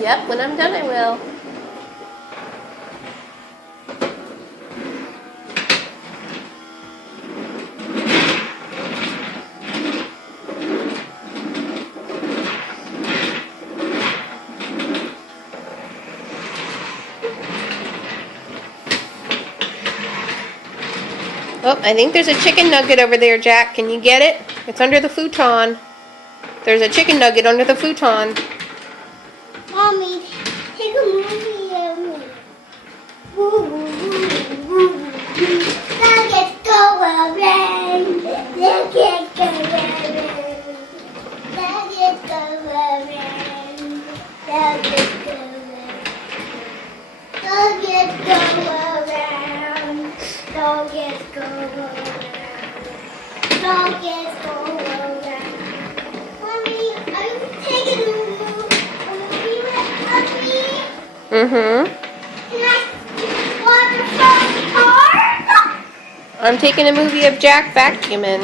Yep, when I'm done I will. Oh, I think there's a chicken nugget over there, Jack. Can you get it? It's under the futon. There's a chicken nugget under the futon. Mommy, take a movie of me. Woo, woo, woo, woo, woo. Nuggets go around. Nuggets go around. Nuggets go around. Nuggets go around. Nuggets go around. Nuggets go around. Nuggets go around. Mommy, are you taking a movie with me? Mm-hmm. Can I water from the car? I'm taking a movie of Jack vacuuming.